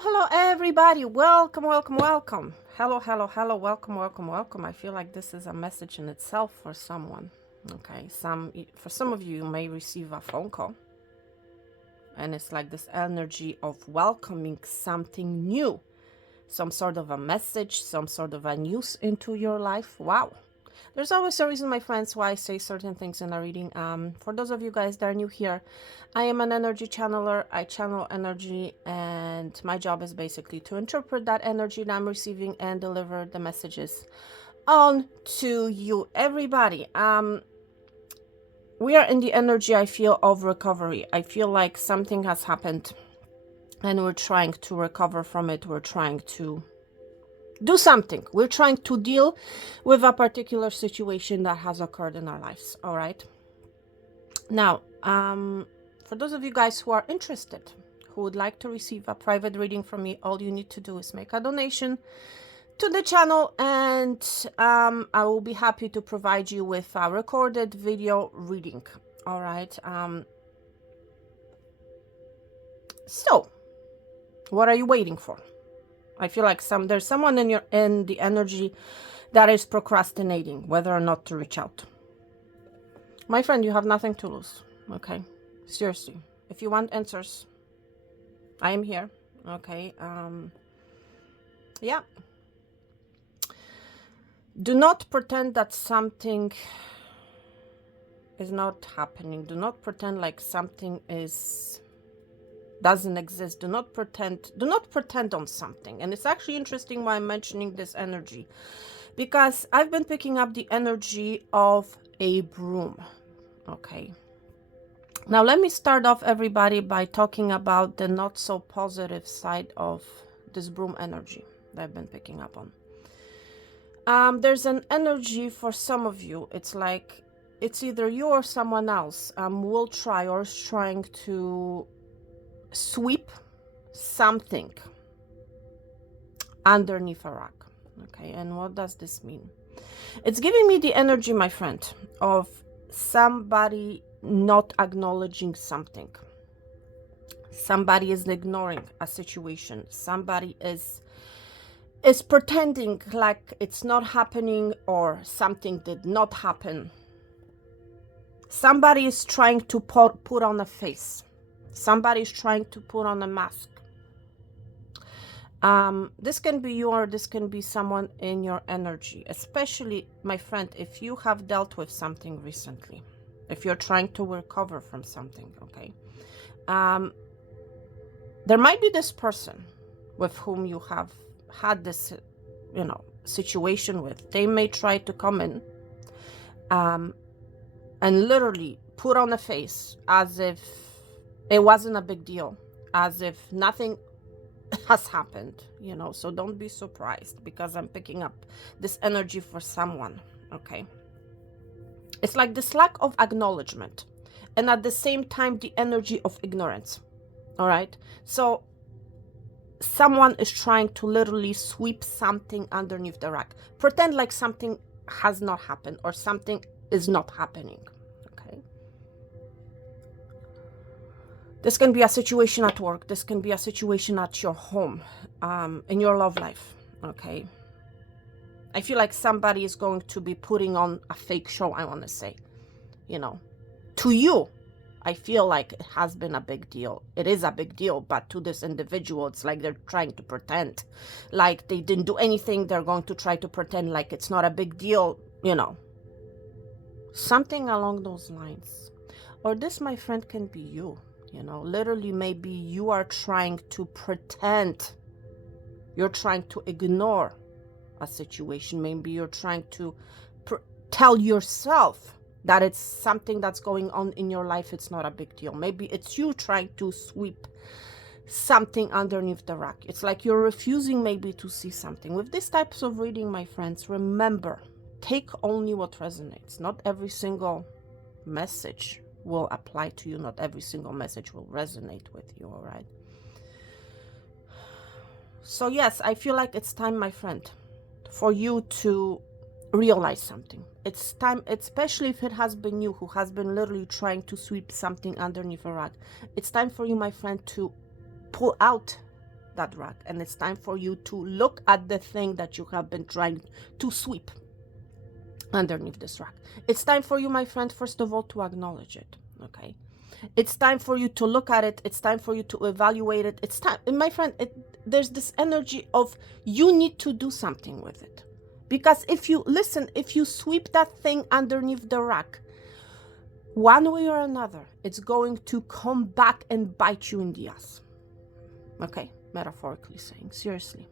Hello, everybody. Welcome, welcome, welcome. Hello. Welcome. I feel like this is a message in itself for someone. Okay, for some of you may receive a phone call, and it's like this energy of welcoming something new, some sort of a message, some sort of a news into your life. Wow. There's always a reason, my friends, why I say certain things in a reading. For those of you guys that are new here, I am an energy channeler. I channel energy, and my job is basically to interpret that energy that I'm receiving and deliver the messages on to you, everybody. We are in the energy, I feel, of recovery. I feel like something has happened, and we're trying to recover from it. We're trying to do something. We're trying to deal with a particular situation that has occurred in our lives. All right. Now, for those of you guys who are interested, who would like to receive a private reading from me, all you need to do is make a donation to the channel, and I will be happy to provide you with a recorded video reading. All right. So what are you waiting for? I feel like there's someone in the energy that is procrastinating whether or not to reach out. My friend, you have nothing to lose. Okay, seriously. If you want answers, I am here. Okay. Yeah. Do not pretend that something is not happening. Do not pretend like something doesn't exist. Do not pretend on something. And it's actually interesting why I'm mentioning this energy, because I've been picking up the energy of a broom. Okay, now let me start off, everybody, by talking about the not so positive side of this broom energy that I've been picking up on. There's an energy for some of you. It's like it's either you or someone else will try or is trying to sweep something underneath a rock. Okay, and what does this mean? It's giving me the energy, my friend, of somebody not acknowledging something. Somebody is ignoring a situation. Somebody is pretending like it's not happening or something did not happen. Somebody is trying to put on a face. Somebody is trying to put on a mask. This can be you, or this can be someone in your energy, especially, my friend, if you have dealt with something recently, if you're trying to recover from something. Okay, there might be this person with whom you have had this situation with. They may try to come in and literally put on a face as if it wasn't a big deal, as if nothing has happened, so don't be surprised, because I'm picking up this energy for someone. Okay, it's like this lack of acknowledgement, and at the same time the energy of ignorance. All right, so someone is trying to literally sweep something underneath the rug, pretend like something has not happened or something is not happening. This can be a situation at work. This can be a situation at your home, in your love life. Okay, I feel like somebody is going to be putting on a fake show, I want to say. To you, I feel like it has been a big deal. It is a big deal, but to this individual, it's like they're trying to pretend like they didn't do anything. They're going to try to pretend like it's not a big deal, something along those lines. Or this, my friend, can be you. Literally, maybe you are trying to pretend. You're trying to ignore a situation. Maybe you're trying to tell yourself that it's something that's going on in your life. It's not a big deal. Maybe it's you trying to sweep something underneath the rug. It's like you're refusing maybe to see something. With these types of reading, my friends, remember, take only what resonates. Not every single message will apply to you. Not every single message will resonate with you. All right, so yes, I feel like it's time, my friend, for you to realize something. It's time, especially if it has been you who has been literally trying to sweep something underneath a rug. It's time for you, my friend, to pull out that rug, and it's time for you to look at the thing that you have been trying to sweep underneath this rug. It's time for you, my friend, first of all, to acknowledge it, okay? It's time for you to look at it. It's time for you to evaluate it. It's time, my friend, there's this energy of you need to do something with it. Because if you, listen, if you sweep that thing underneath the rug, one way or another, it's going to come back and bite you in the ass. Okay, metaphorically saying, seriously.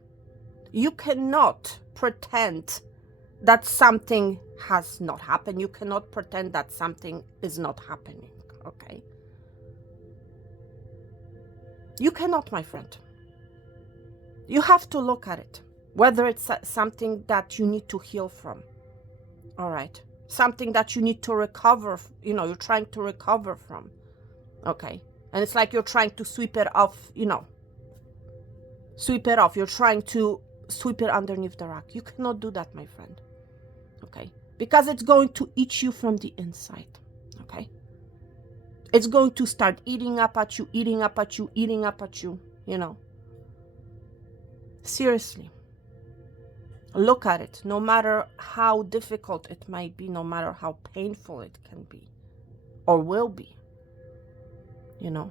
You cannot pretend that something has not happened. You cannot pretend that something is not happening, okay? You cannot, my friend. You have to look at it, whether it's something that you need to heal from, all right? Something that you need to recover, you know, you're trying to recover from, okay? And it's like you're trying to sweep it off, you know, sweep it off. You're trying to sweep it underneath the rug. You cannot do that, my friend, okay? Because it's going to eat you from the inside, okay? It's going to start eating up at you, eating up at you, eating up at you, you know. Seriously. Look at it, no matter how difficult it might be, no matter how painful it can be or will be, you know.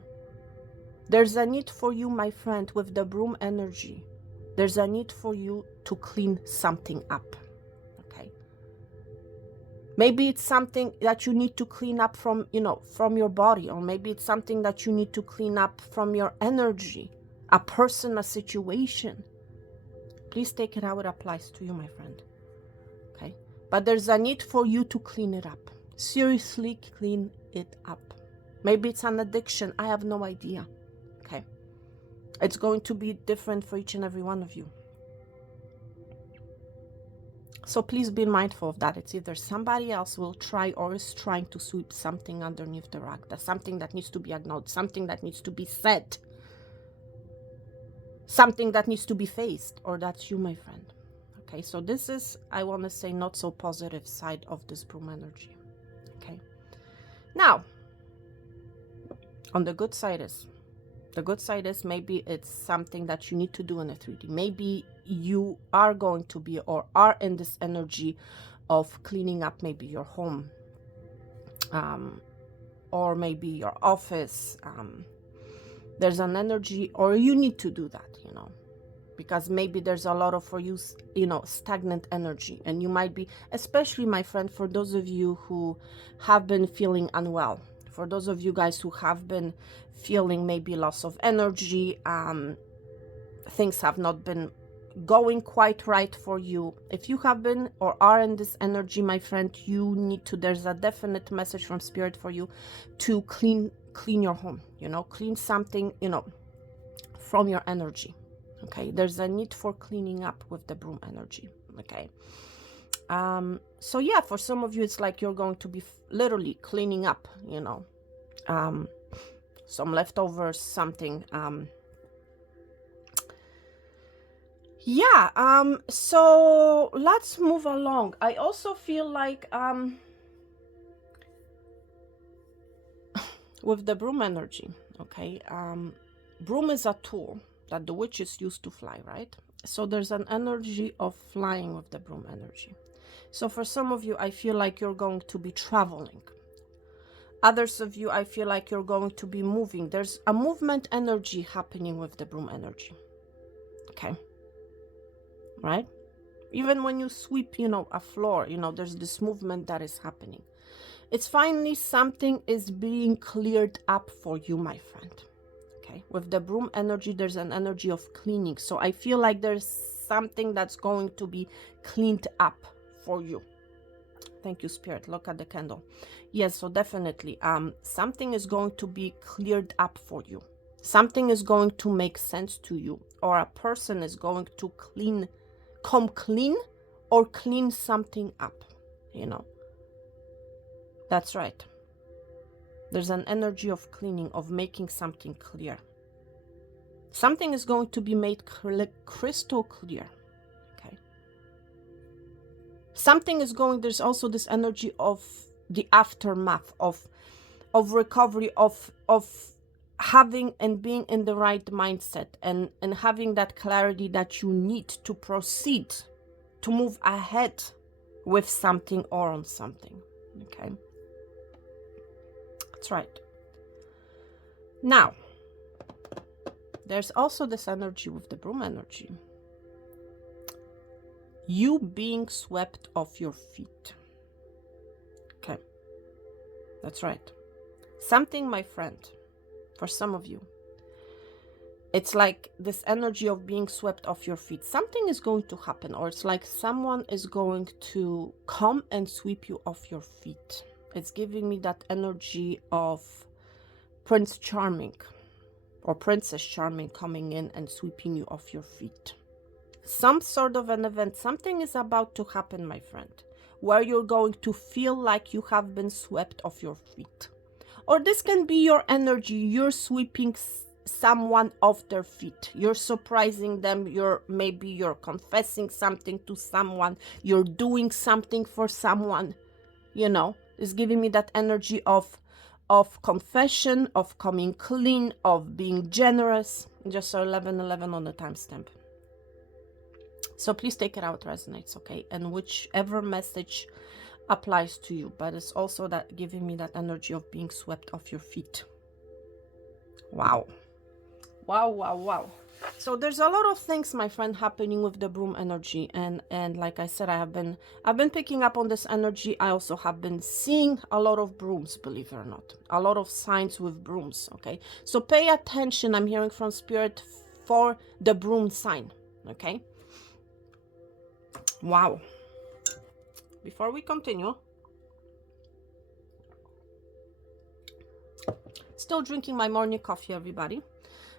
There's a need for you, my friend, with the broom energy. There's a need for you to clean something up, okay? Maybe it's something that you need to clean up from, you know, from your body, or maybe it's something that you need to clean up from your energy, a person, a situation. Please take it how it applies to you, my friend, okay? But there's a need for you to clean it up. Seriously, clean it up. Maybe it's an addiction. I have no idea, okay? It's going to be different for each and every one of you. So please be mindful of that. It's either somebody else will try or is trying to sweep something underneath the rug. That's something that needs to be acknowledged, something that needs to be said, something that needs to be faced, or that's you, my friend. Okay, so this is, I want to say, not so positive side of this broom energy. Okay, now on the good side is, maybe it's something that you need to do in a 3D. Maybe you are going to be or are in this energy of cleaning up maybe your home, or maybe your office. There's an energy, or you need to do that, you know, because maybe there's a lot of, for you, you know, stagnant energy, and you might be, especially, my friend, for those of you who have been feeling unwell, for those of you guys who have been feeling maybe loss of energy, things have not been going quite right for you. If you have been or are in this energy, my friend, you need to, there's a definite message from Spirit for you to clean your home, you know, clean something, you know, from your energy. Okay, there's a need for cleaning up with the broom energy. Okay, so yeah, for some of you it's like you're going to be literally cleaning up, you know, some leftovers, something. Yeah, so let's move along. I also feel like with the broom energy, okay, broom is a tool that the witches use to fly, right? So there's an energy of flying with the broom energy. So for some of you, I feel like you're going to be traveling. Others of you, I feel like you're going to be moving. There's a movement energy happening with the broom energy, okay, right? Even when you sweep, you know, a floor, you know, there's this movement that is happening. It's finally something is being cleared up for you, my friend. Okay, with the broom energy, there's an energy of cleaning. So I feel like there's something that's going to be cleaned up for you. Thank you, Spirit. Look at the candle. Yes, so definitely, something is going to be cleared up for you. Something is going to make sense to you, or a person is going to come clean or clean something up, you know. That's right. There's an energy of cleaning, of making something clear. Something is going to be made crystal clear. Okay. Something is going, there's also this energy of the aftermath, of recovery, of having and being in the right mindset and having that clarity that you need to proceed, to move ahead with something or on something. Okay, that's right. Now, there's also this energy with the broom energy. You being swept off your feet. Okay, that's right. Something, my friend, for some of you, it's like this energy of being swept off your feet. Something is going to happen, or it's like someone is going to come and sweep you off your feet. It's giving me that energy of Prince Charming or Princess Charming coming in and sweeping you off your feet. Some sort of an event, something is about to happen, my friend, where you're going to feel like you have been swept off your feet. Or this can be your energy. You're sweeping someone off their feet. You're surprising them. Maybe you're confessing something to someone. You're doing something for someone. You know, it's giving me that energy of confession, of coming clean, of being generous. Just so 1111 on the timestamp. So please take it out, resonates, okay? And whichever message applies to you, but it's also that giving me that energy of being swept off your feet. Wow. Wow, wow, wow. So there's a lot of things, my friend, happening with the broom energy, and like I said, I've been picking up on this energy. I also have been seeing a lot of brooms, believe it or not, a lot of signs with brooms. Okay, so pay attention. I'm hearing from spirit for the broom sign. Okay. Wow. Before we continue, still drinking my morning coffee, everybody.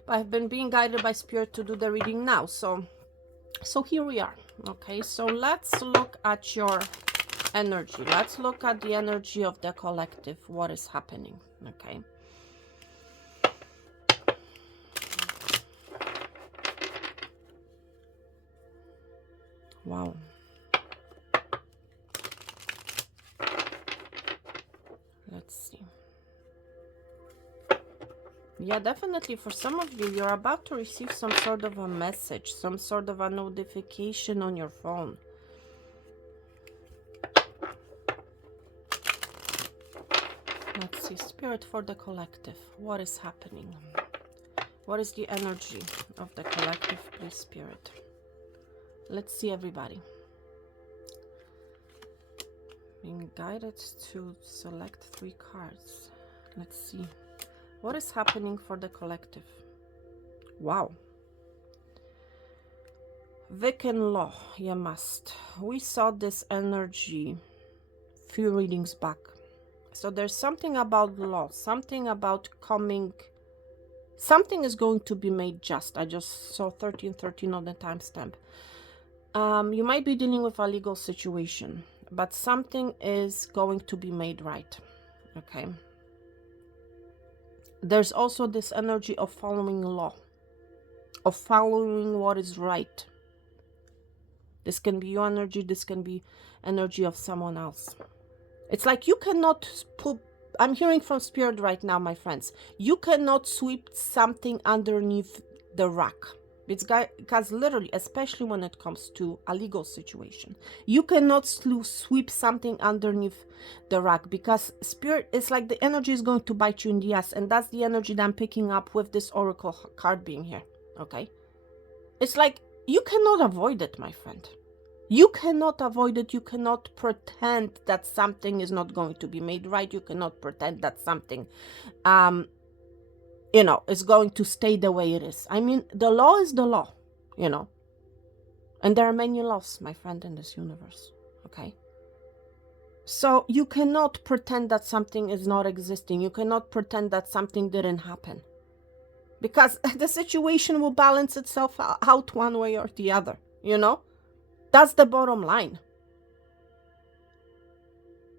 But I've been being guided by spirit to do the reading now. So here we are. Okay, so let's look at your energy. Let's look at the energy of the collective. What is happening? Okay. Wow. Let's see. Yeah, definitely for some of you, you're about to receive some sort of a message, some sort of a notification on your phone. Let's see, spirit for the collective. What is happening? What is the energy of the collective, please, spirit? Let's see, everybody. Being guided to select 3 cards. Let's see. What is happening for the collective? Wow. Wiccan law, you must. We saw this energy few readings back. So there's something about law, something about coming, something is going to be made just. I just saw 1313 on the timestamp. You might be dealing with a legal situation, but something is going to be made right. Okay. There's also this energy of following law, of following what is right. This can be your energy, this can be energy of someone else. It's like you cannot put, I'm hearing from spirit right now, my friends, you cannot sweep something underneath the rug. It's because literally, especially when it comes to a legal situation, you cannot sweep something underneath the rug, because spirit is like the energy is going to bite you in the ass, and that's the energy that I'm picking up with this oracle card being here. Okay, it's like you cannot avoid it, my friend. You cannot avoid it. You cannot pretend that something is not going to be made right. You cannot pretend that something you know, is going to stay the way it is. I mean, the law is the law, you know. And there are many laws, my friend, in this universe, okay? So you cannot pretend that something is not existing. You cannot pretend that something didn't happen. Because the situation will balance itself out one way or the other, you know? That's the bottom line.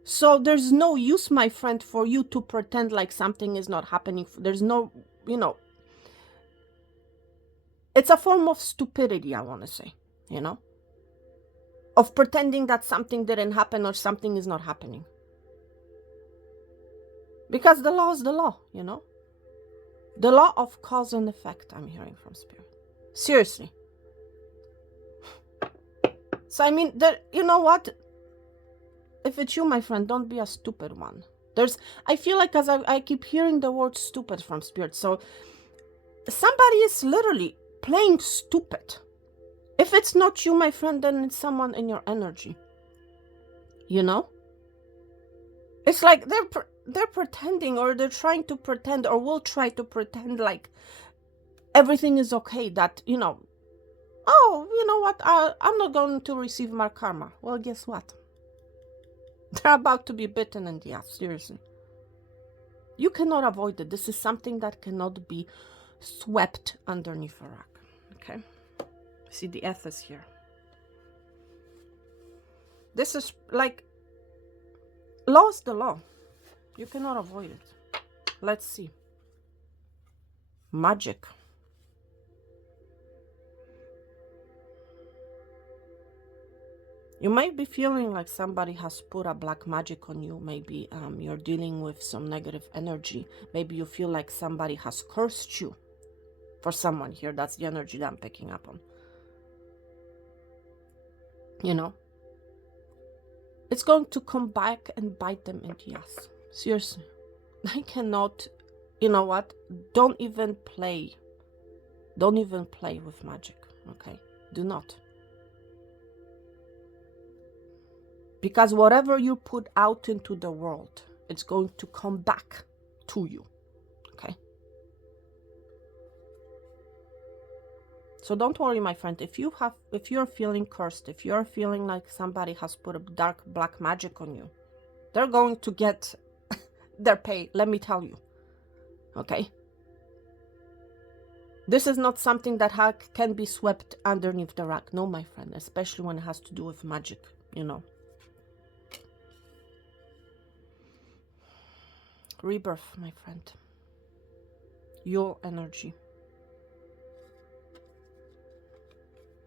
So there's no use, my friend, for you to pretend like something is not happening. There's no, you know, it's a form of stupidity, I want to say, you know, of pretending that something didn't happen or something is not happening. Because the law is the law, you know. The law of cause and effect, I'm hearing from Spirit. Seriously. So, I mean, you know what? If it's you, my friend, don't be a stupid one. I feel like as I keep hearing the word stupid from Spirit. So, somebody is literally playing stupid. If it's not you, my friend, then it's someone in your energy. You know? It's like they're pretending, or they're trying to pretend, or will try to pretend like everything is okay. That, you know, oh, you know what? I'm not going to receive my karma. Well, guess what? They're about to be bitten in the ass, seriously. You cannot avoid it. This is something that cannot be swept underneath a rug. Okay? See the ethos here. This is like, law is the law. You cannot avoid it. Let's see. Magic. You might be feeling like somebody has put a black magic on you. Maybe you're dealing with some negative energy. Maybe you feel like somebody has cursed you. For someone here, that's the energy that I'm picking up on. You know? It's going to come back and bite them in the ass. Seriously. I cannot, you know what? Don't even play. Don't even play with magic. Okay? Do not. Because whatever you put out into the world, it's going to come back to you. Okay? So don't worry, my friend. If you're feeling cursed, if you're feeling like somebody has put a dark black magic on you, they're going to get their pay, let me tell you. Okay? This is not something that can be swept underneath the rug. No, my friend, especially when it has to do with magic, you know. Rebirth, my friend. Your energy.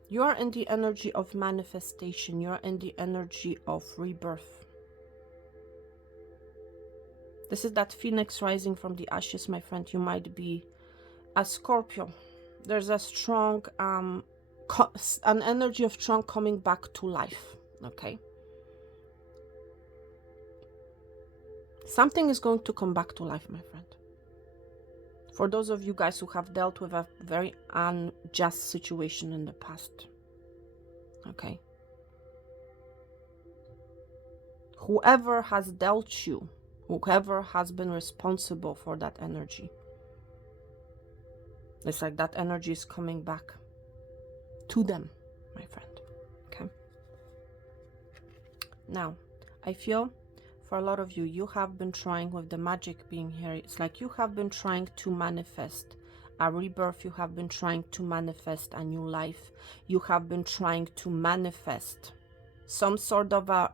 You are in the energy of manifestation. You are in the energy of rebirth. This is that phoenix rising from the ashes, my friend. You might be a Scorpio. There's a strong, an energy of strong coming back to life. Okay? Something is going to come back to life, my friend. For those of you guys who have dealt with a very unjust situation in the past. Okay? Whoever has dealt you, whoever has been responsible for that energy, it's like that energy is coming back to them, my friend. Okay? Now, I feel for a lot of you, you have been trying with the magic being here. It's like you have been trying to manifest a rebirth. You have been trying to manifest a new life. You have been trying to manifest some sort of a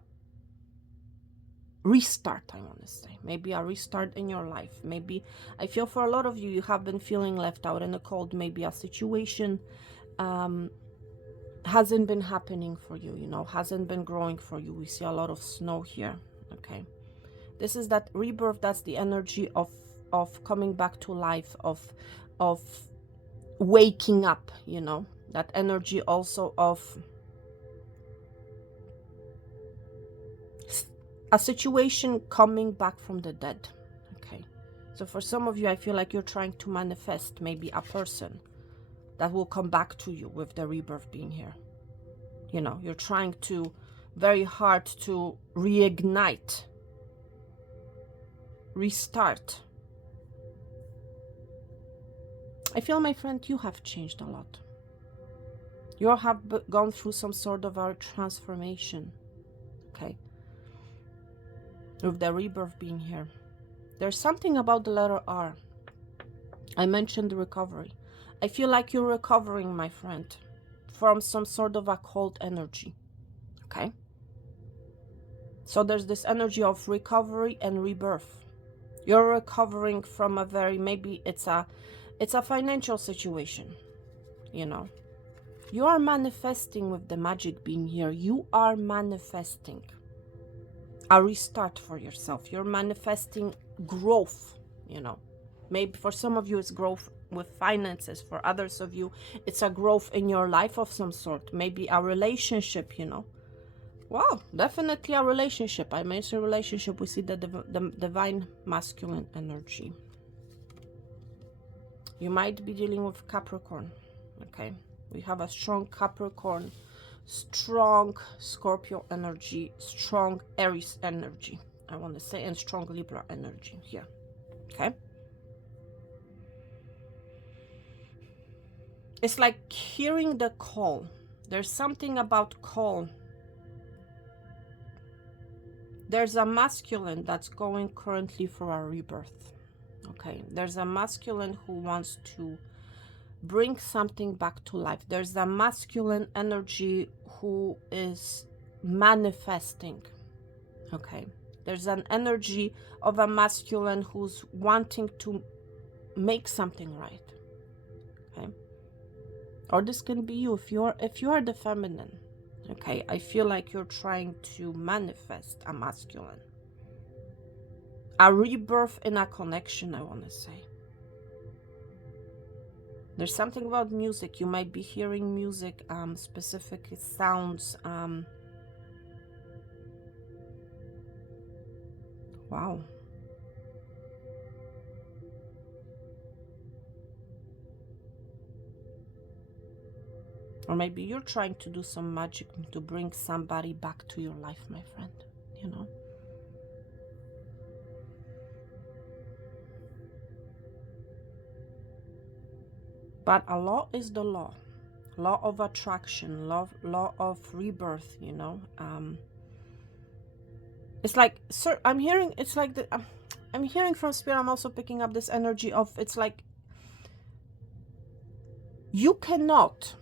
restart, I want to say. Maybe a restart in your life. Maybe, I feel for a lot of you, you have been feeling left out in the cold. Maybe a situation hasn't been happening for you, you know, hasn't been growing for you. We see a lot of snow here. Okay, this is that rebirth. That's the energy of coming back to life, of waking up, you know, that energy also of a situation coming back from the dead. Okay, so for some of you, I feel like you're trying to manifest maybe a person that will come back to you with the rebirth being here. You know, you're trying to very hard to reignite, restart. I feel, my friend, you have changed a lot. You have gone through some sort of a transformation. Okay, with the rebirth being here. There's something about the letter R. I mentioned recovery. I feel like you're recovering, my friend, from some sort of occult energy. Okay, so there's this energy of recovery and rebirth. You're recovering from a very, maybe it's a financial situation, you know. You are manifesting with the magic being here. You are manifesting a restart for yourself. You're manifesting growth, you know. Maybe for some of you it's growth with finances. For others of you, it's a growth in your life of some sort. Maybe a relationship, you know. Wow, definitely a relationship. I mentioned relationship. We see the divine masculine energy. You might be dealing with Capricorn. Okay. We have a strong Capricorn, strong Scorpio energy, strong Aries energy, I want to say, and strong Libra energy here. Okay. It's like hearing the call. There's something about call. There's a masculine that's going currently for a rebirth. Okay. There's a masculine who wants to bring something back to life. There's a masculine energy who is manifesting. Okay. There's an energy of a masculine who's wanting to make something right. Okay. Or this can be you if you are the feminine. Okay, I feel like you're trying to manifest a masculine, a rebirth in a connection, I want to say. There's something about music. You might be hearing music, specific sounds. Wow. Or maybe you're trying to do some magic to bring somebody back to your life, my friend, you know. But a law is the law. Law of attraction, law of rebirth, you know. It's like, sir, I'm hearing, it's like, I'm hearing from Spirit, I'm also picking up this energy of, it's like, you cannot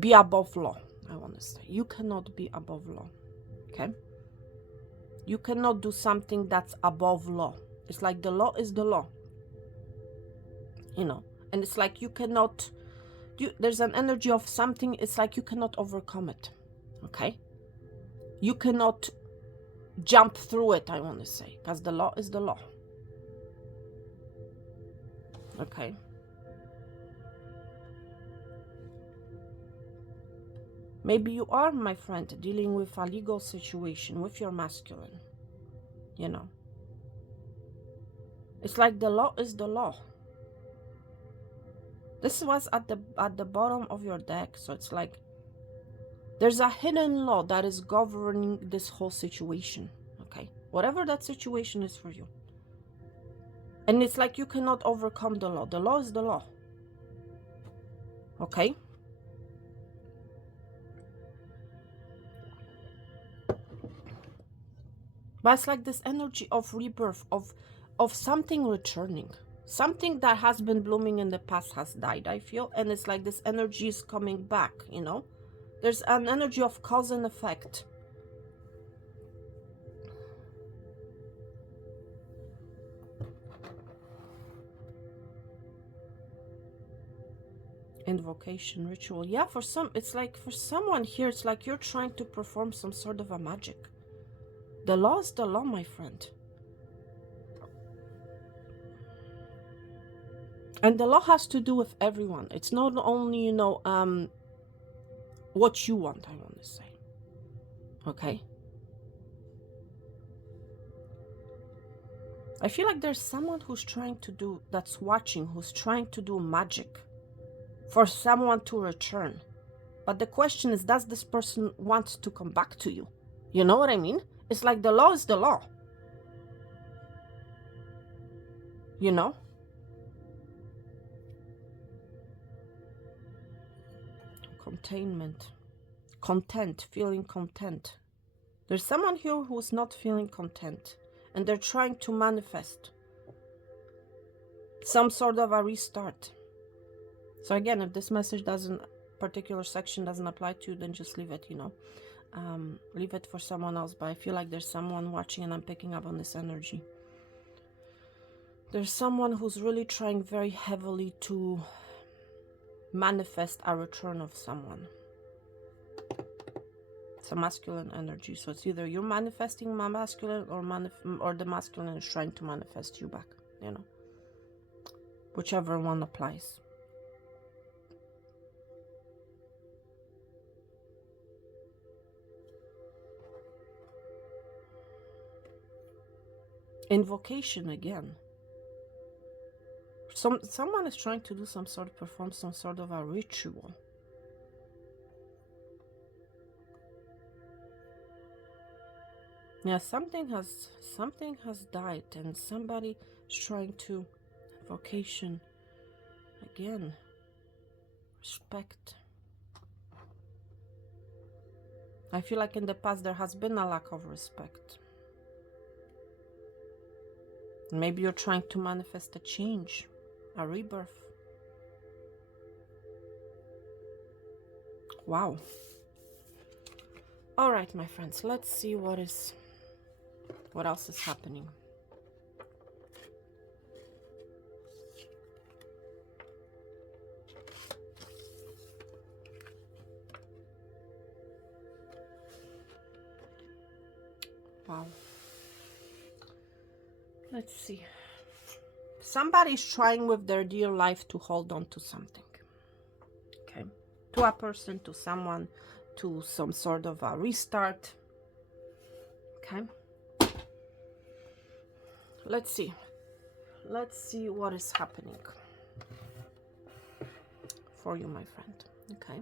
be above law, I want to say. You cannot be above law, okay? You cannot do something that's above law. It's like the law is the law, you know? And it's like you cannot, there's an energy of something, it's like you cannot overcome it, okay? You cannot jump through it, I want to say, because the law is the law, okay? Maybe you are, my friend, dealing with a legal situation with your masculine, you know. It's like the law is the law. This was at the bottom of your deck, so it's like there's a hidden law that is governing this whole situation, okay? Whatever that situation is for you. And it's like you cannot overcome the law. The law is the law, okay? But it's like this energy of rebirth, of something returning. Something that has been blooming in the past has died, I feel. And it's like this energy is coming back, you know? There's an energy of cause and effect. Invocation, ritual. Yeah, for some, it's like for someone here, it's like you're trying to perform some sort of a magic. The law is the law, my friend. And the law has to do with everyone. It's not only, you know, what you want, I want to say. Okay? I feel like there's someone who's trying to do, that's watching, who's trying to do magic for someone to return. But the question is, does this person want to come back to you? You know what I mean? It's like the law is the law. You know? Containment. Content. Feeling content. There's someone here who's not feeling content. And they're trying to manifest some sort of a restart. So again, if this message doesn't, particular section doesn't apply to you, then just leave it, you know. Leave it for someone else. But I feel like there's someone watching and I'm picking up on this energy. There's someone who's really trying very heavily to manifest a return of someone. It's a masculine energy, so it's either you're manifesting my masculine, or the masculine is trying to manifest you back, you know, whichever one applies. Invocation again. Someone is trying to do perform some sort of a ritual. Yeah, something has died, and somebody is trying to invocation again. Respect. I feel like in the past there has been a lack of respect. Maybe you're trying to manifest a change, a rebirth. Wow. All right, my friends, let's see what else is happening. Wow. Let's see. Somebody's trying with their dear life to hold on to something. Okay. To a person, to someone, to some sort of a restart. Okay. Let's see. Let's see what is happening for you, my friend. Okay.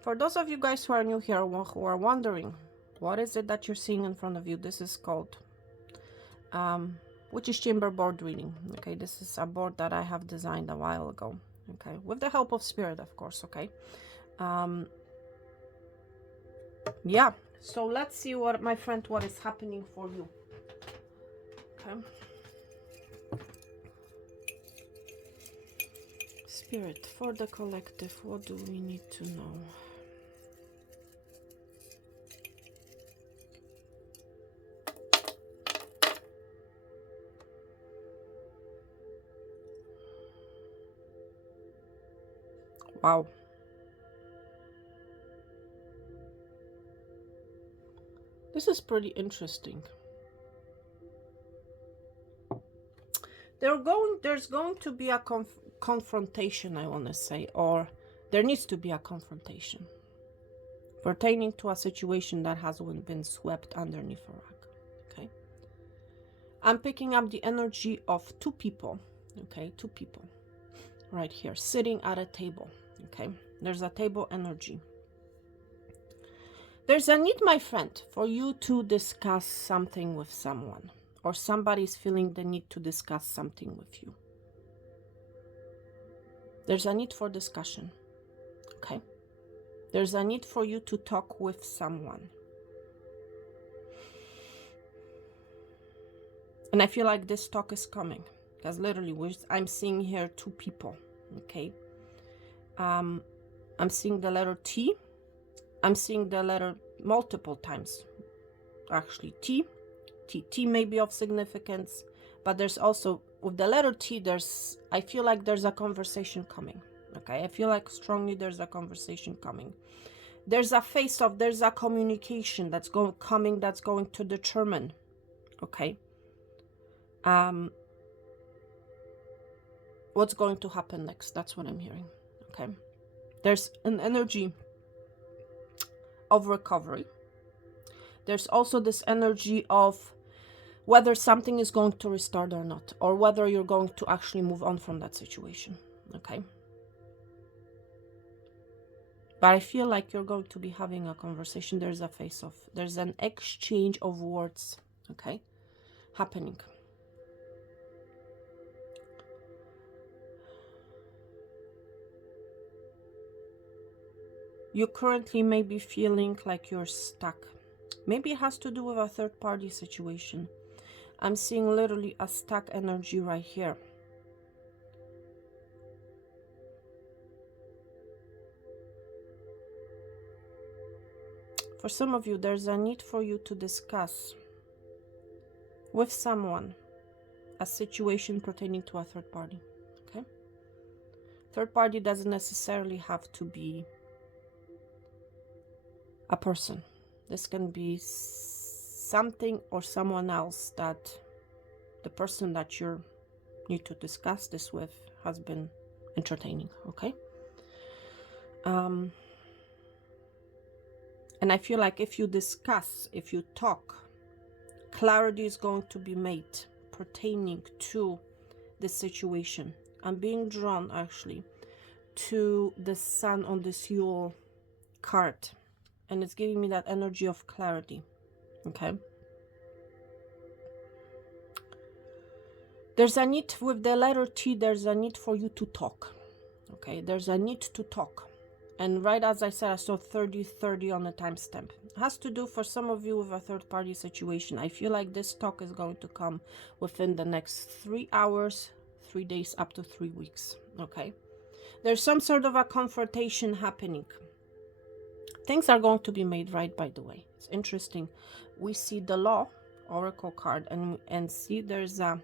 For those of you guys who are new here, who are wondering, what is it that you're seeing in front of you? This is called Witch's Chamber board reading. Okay, this is a board that I have designed a while ago. Okay, with the help of spirit, of course. Okay. Yeah, so let's see what, my friend, what is happening for you. Okay. Spirit, for the collective, what do we need to know? Wow. This is pretty interesting. There's going to be a confrontation, I want to say, or there needs to be a confrontation pertaining to a situation that hasn't been swept underneath a rug. Okay. I'm picking up the energy of two people. Okay, two people right here sitting at a table. Okay, there's a table energy. There's a need, my friend, for you to discuss something with someone, or somebody's feeling the need to discuss something with you. There's a need for discussion. Okay, there's a need for you to talk with someone. And I feel like this talk is coming, because literally I'm seeing here two people. Okay, I'm seeing the letter T. I'm seeing the letter multiple times. Actually, T may be of significance, but there's also, with the letter T, I feel like there's a conversation coming. Okay, I feel like strongly there's a conversation coming. There's a face-off, there's a communication that's going to determine, okay, what's going to happen next. That's what I'm hearing. Okay, there's an energy of recovery. There's also this energy of whether something is going to restart or not, or whether you're going to actually move on from that situation. Okay, but I feel like you're going to be having a conversation. There's a face-off, there's an exchange of words, okay, happening. You currently may be feeling like you're stuck. Maybe it has to do with a third-party situation. I'm seeing literally a stuck energy right here. For some of you, there's a need for you to discuss with someone a situation pertaining to a third party. Okay? Third party doesn't necessarily have to be a person. This can be something or someone else that the person that you need to discuss this with has been entertaining, okay? And I feel like if you discuss, if you talk, clarity is going to be made pertaining to this situation. I'm being drawn actually to the sun on this Yule card, and it's giving me that energy of clarity, okay? There's a need with the letter T, there's a need for you to talk, okay? There's a need to talk. And right as I said, I saw 30 on the timestamp. It has to do for some of you with a third party situation. I feel like this talk is going to come within the next 3 hours, 3 days, up to 3 weeks, okay? There's some sort of a confrontation happening. Things are going to be made right, by the way. It's interesting. We see the law, oracle card, and see there's a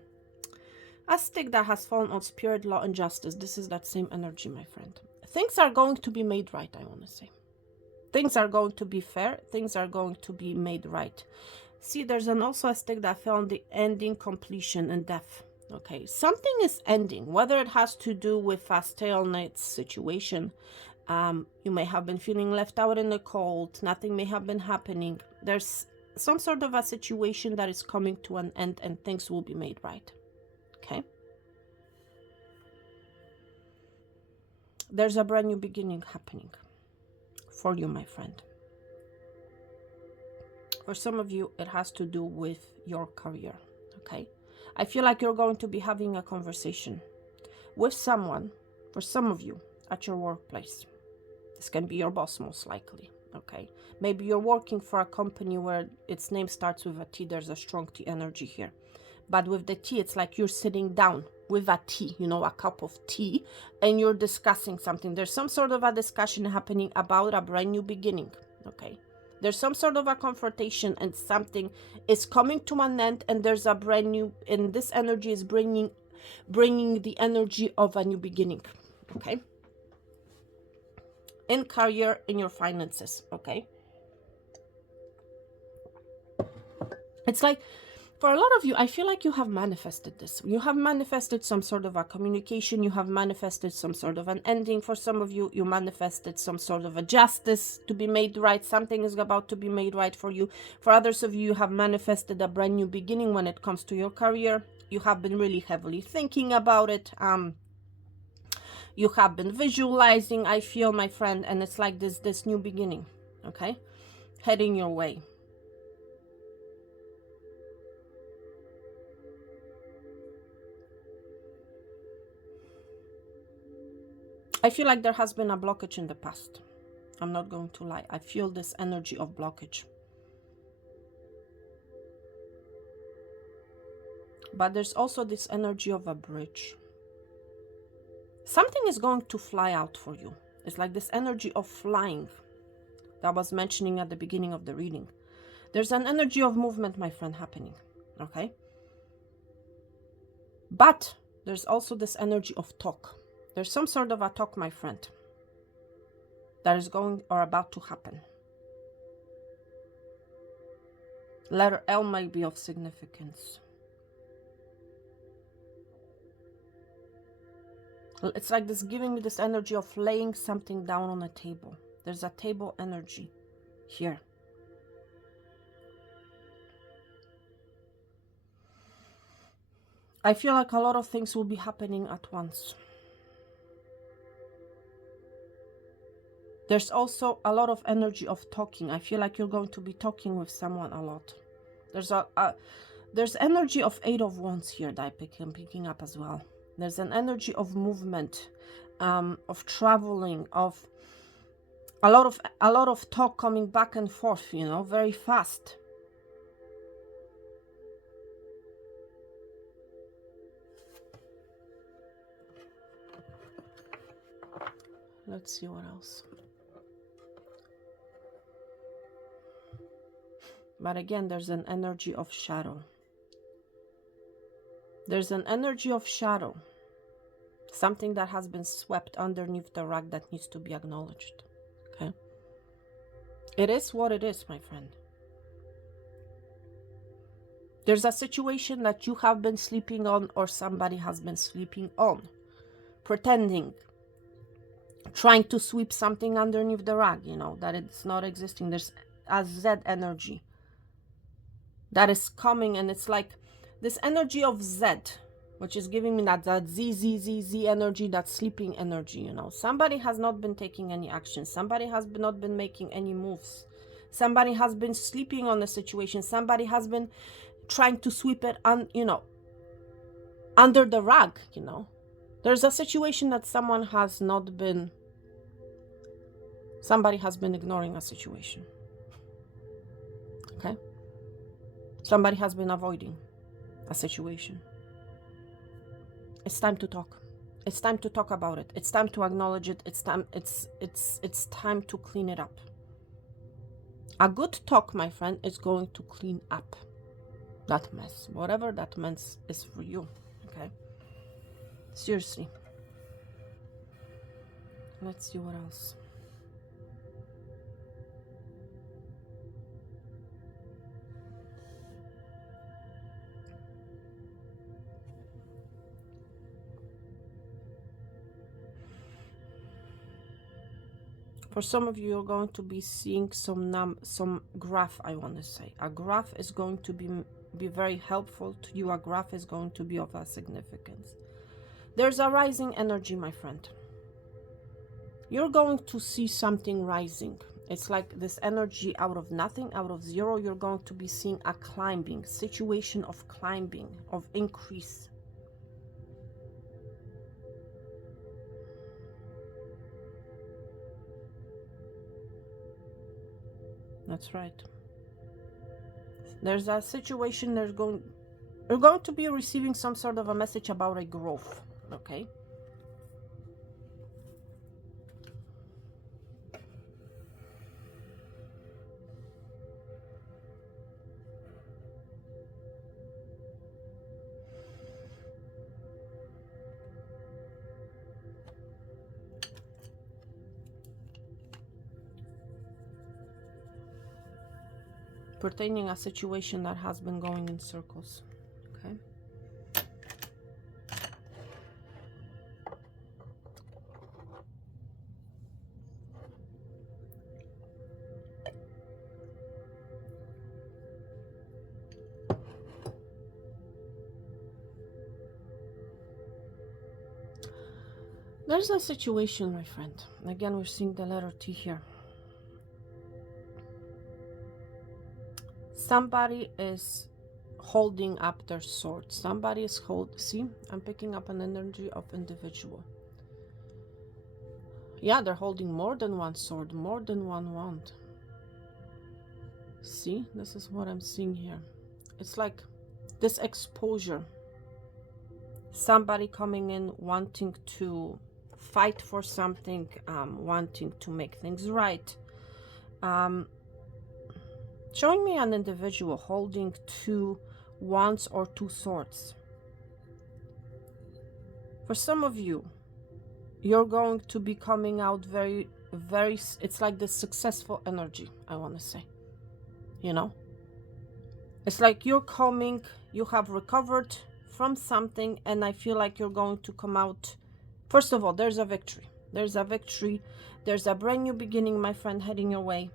stick that has fallen on spirit, law, and justice. This is that same energy, my friend. Things are going to be made right, I want to say. Things are going to be fair. Things are going to be made right. See, there's also a stick that fell on the ending, completion, and death. Okay, something is ending, whether it has to do with a stalemate situation. You may have been feeling left out in the cold. Nothing may have been happening. There's some sort of a situation that is coming to an end, and things will be made right. Okay. There's a brand new beginning happening for you, my friend. For some of you, it has to do with your career, okay? I feel like you're going to be having a conversation with someone, for some of you, at your workplace. This can be your boss, most likely, okay? Maybe you're working for a company where its name starts with a T. There's a strong T energy here. But with the tea, it's like you're sitting down with a tea, you know, a cup of tea, and you're discussing something. There's some sort of a discussion happening about a brand new beginning, okay? There's some sort of a confrontation, and something is coming to an end, and there's a brand new, and this energy is bringing the energy of a new beginning, okay? In career, in your finances, okay? It's like, for a lot of you, I feel like you have manifested this. You have manifested some sort of a communication. You have manifested some sort of an ending. For some of you, you manifested some sort of a justice to be made right. Something is about to be made right for you. For others of you, you have manifested a brand new beginning when it comes to your career. You have been really heavily thinking about it. You have been visualizing, I feel, my friend, and it's like this new beginning, okay? Heading your way. I feel like there has been a blockage in the past. I'm not going to lie. I feel this energy of blockage. But there's also this energy of a bridge. Something is going to fly out for you. It's like this energy of flying that I was mentioning at the beginning of the reading. There's an energy of movement, my friend, happening. Okay? But there's also this energy of talk. There's some sort of a talk, my friend, that is going or about to happen. Letter L might be of significance. It's like this giving me this energy of laying something down on a table. There's a table energy here. I feel like a lot of things will be happening at once. There's also a lot of energy of talking. I feel like you're going to be talking with someone a lot. There's energy of 8 of Wands here that I'm picking up as well. There's an energy of movement, of traveling, of a lot of talk coming back and forth, you know, very fast. Let's see what else. But again, there's an energy of shadow. There's an energy of shadow. Something that has been swept underneath the rug that needs to be acknowledged. Okay? It is what it is, my friend. There's a situation that you have been sleeping on, or somebody has been sleeping on, pretending, trying to sweep something underneath the rug, you know, that it's not existing. There's a Z energy that is coming, and it's like this energy of Z, which is giving me that Z energy, that sleeping energy, you know. Somebody has not been taking any action. Somebody has not been making any moves. Somebody has been sleeping on the situation. Somebody has been trying to sweep it on, you know, under the rug, you know. There's a situation that somebody has been ignoring a situation. Okay? Somebody has been avoiding a situation. It's time to talk. It's time to talk about it. It's time to acknowledge it. It's time to clean it up. A good talk, my friend, is going to clean up that mess, whatever that mess is for you. Okay? Seriously. Let's see what else. For some of you, you're going to be seeing some graph, I want to say. A graph is going to be very helpful to you. A graph is going to be of a significance. There's a rising energy, my friend. You're going to see something rising. It's like this energy out of nothing, out of zero. You're going to be seeing a climbing, situation of climbing, of increase. That's right. There's a situation, you're going to be receiving some sort of a message about a growth, okay? Pertaining a situation that has been going in circles, okay? There's a situation, my friend. Again, we're seeing the letter T here. Somebody is holding up their sword. Somebody is see, I'm picking up an energy of individual. Yeah, they're holding more than one sword, more than one wand. See, this is what I'm seeing here. It's like this exposure. Somebody coming in wanting to fight for something, wanting to make things right. Showing me an individual holding two wands or two swords. For some of you, you're going to be coming out very, it's like this successful energy, I want to say. You know? It's like you're coming, you have recovered from something, and I feel like you're going to come out. First of all, there's a victory. There's a victory. There's a brand new beginning, my friend, heading your way.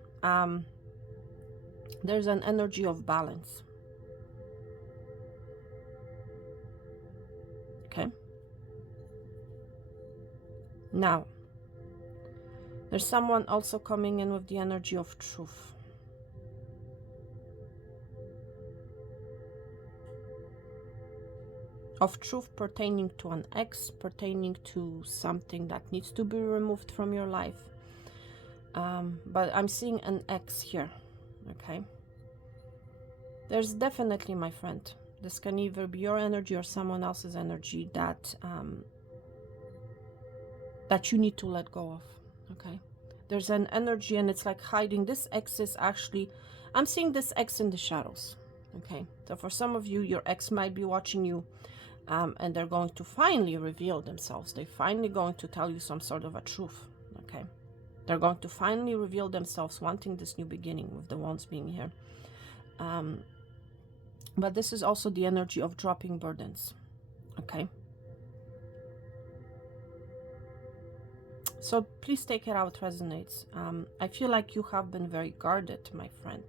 There's an energy of balance. Okay? Now, there's someone also coming in with the energy of truth. Of truth pertaining to an ex, pertaining to something that needs to be removed from your life. But I'm seeing an ex here. Okay, there's definitely, my friend, this can either be your energy or someone else's energy that that you need to let go of. Okay, there's an energy, and it's like hiding. This ex is actually, I'm seeing this ex in the shadows. Okay, so for some of you, your ex might be watching you, and they're going to finally reveal themselves. They're finally going to tell you some sort of a truth. Okay, They're going to finally reveal themselves, wanting this new beginning, with the wands being here. But this is also the energy of dropping burdens. Okay. So please take it how it resonates. I feel like you have been very guarded, my friend.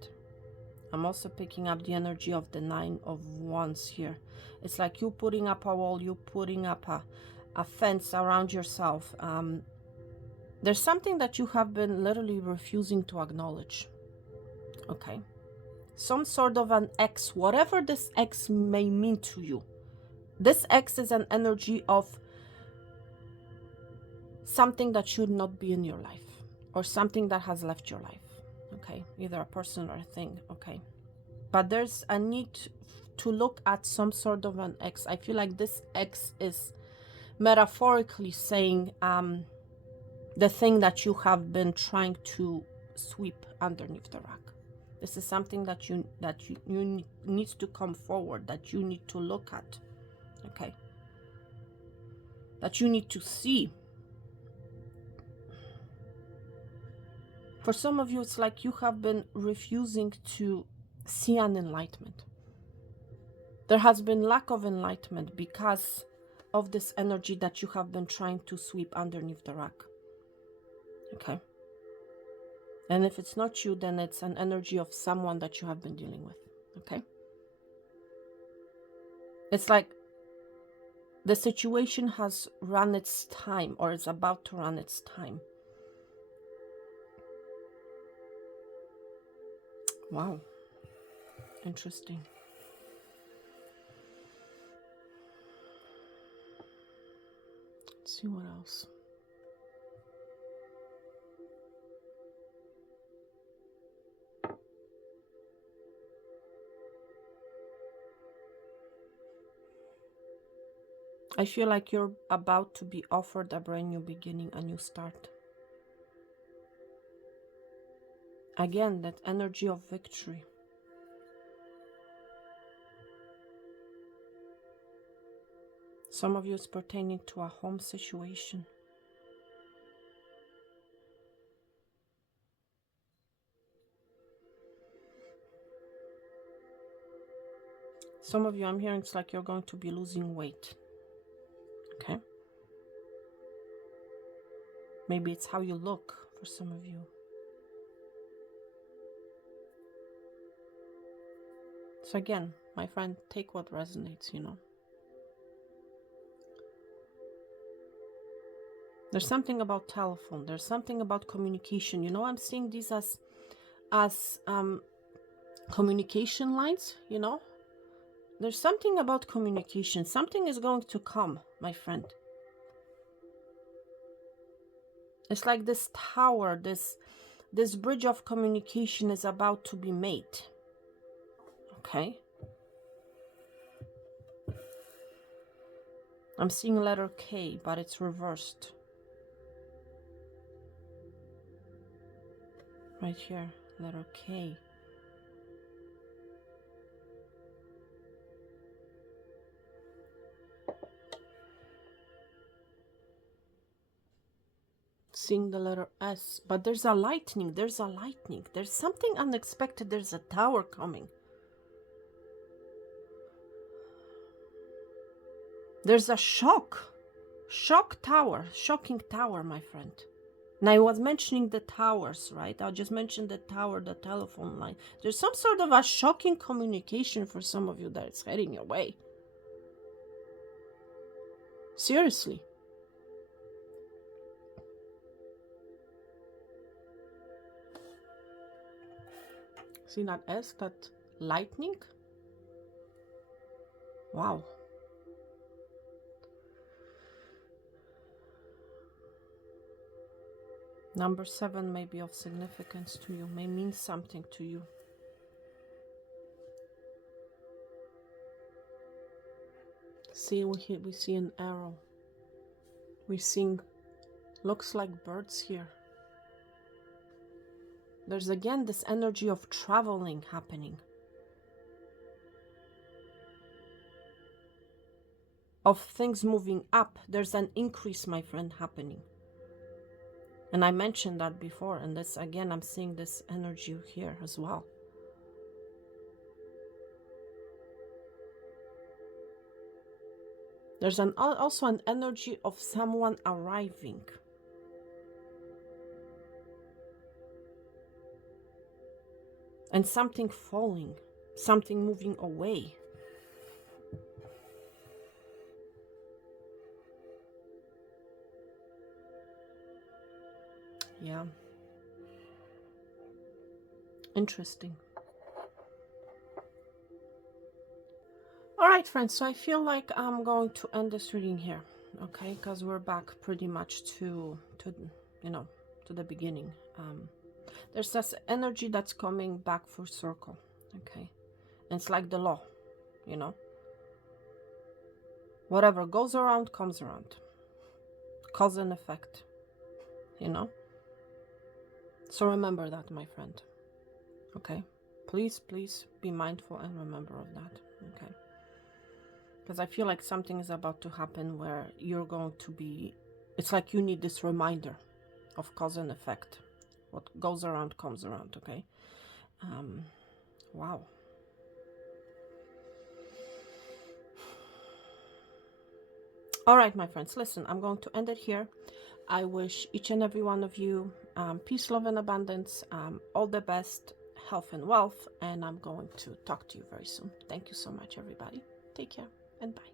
I'm also picking up the energy of the Nine of Wands here. It's like you putting up a wall, you putting up a fence around yourself. There's something that you have been literally refusing to acknowledge. Okay. Some sort of an X, whatever this X may mean to you. This X is an energy of something that should not be in your life, or something that has left your life. Okay, either a person or a thing. Okay, but there's a need to look at some sort of an X. I feel like this X is metaphorically saying the thing that you have been trying to sweep underneath the rug. This is something that you needs to come forward, that you need to look at. Okay, that you need to see. For some of you, it's like you have been refusing to see an enlightenment. There has been lack of enlightenment because of this energy that you have been trying to sweep underneath the rug. Okay. And if it's not you, then it's an energy of someone that you have been dealing with. Okay. It's like the situation has run its time, or is about to run its time. Wow. Interesting. Let's see what else. I feel like you're about to be offered a brand new beginning, a new start. Again, that energy of victory. Some of you is pertaining to a home situation. Some of you, I'm hearing it's like you're going to be losing weight. Okay? Maybe it's how you look for some of you. So again, my friend, take what resonates, you know. There's something about telephone. There's something about communication. You know, I'm seeing these as communication lines, you know. There's something about communication. Something is going to come, my friend. It's like this tower, this bridge of communication is about to be made. Okay. I'm seeing letter K, but it's reversed. Right here, letter K. Seeing the letter S, but there's a lightning, there's something unexpected, there's a tower coming. There's a shocking tower, my friend. And I was mentioning the towers, right? I just mentioned the tower, the telephone line. There's some sort of a shocking communication for some of you that it's heading your way. Seriously. See that S, that lightning? Wow. Number 7 may be of significance to you, may mean something to you. See, we see an arrow. We're seeing, looks like birds here. There's again this energy of traveling happening. Of things moving up. There's an increase, my friend, happening. And I mentioned that before, and this again, I'm seeing this energy here as well. There's also an energy of someone arriving. And something falling, something moving away. Yeah. Interesting. All right, friends, so I feel like I'm going to end this reading here, okay? Because we're back pretty much to you know, to the beginning. There's this energy that's coming back full circle, okay? And it's like the law, you know? Whatever goes around comes around. Cause and effect, you know? So remember that, my friend, okay? Please, please be mindful and remember of that, okay? Because I feel like something is about to happen where you're going to be, it's like you need this reminder of cause and effect. What goes around comes around, okay? Wow. All right, my friends, listen, I'm going to end it here. I wish each and every one of you peace, love, and abundance, all the best, health and wealth, and I'm going to talk to you very soon. Thank you so much, everybody. Take care, and bye.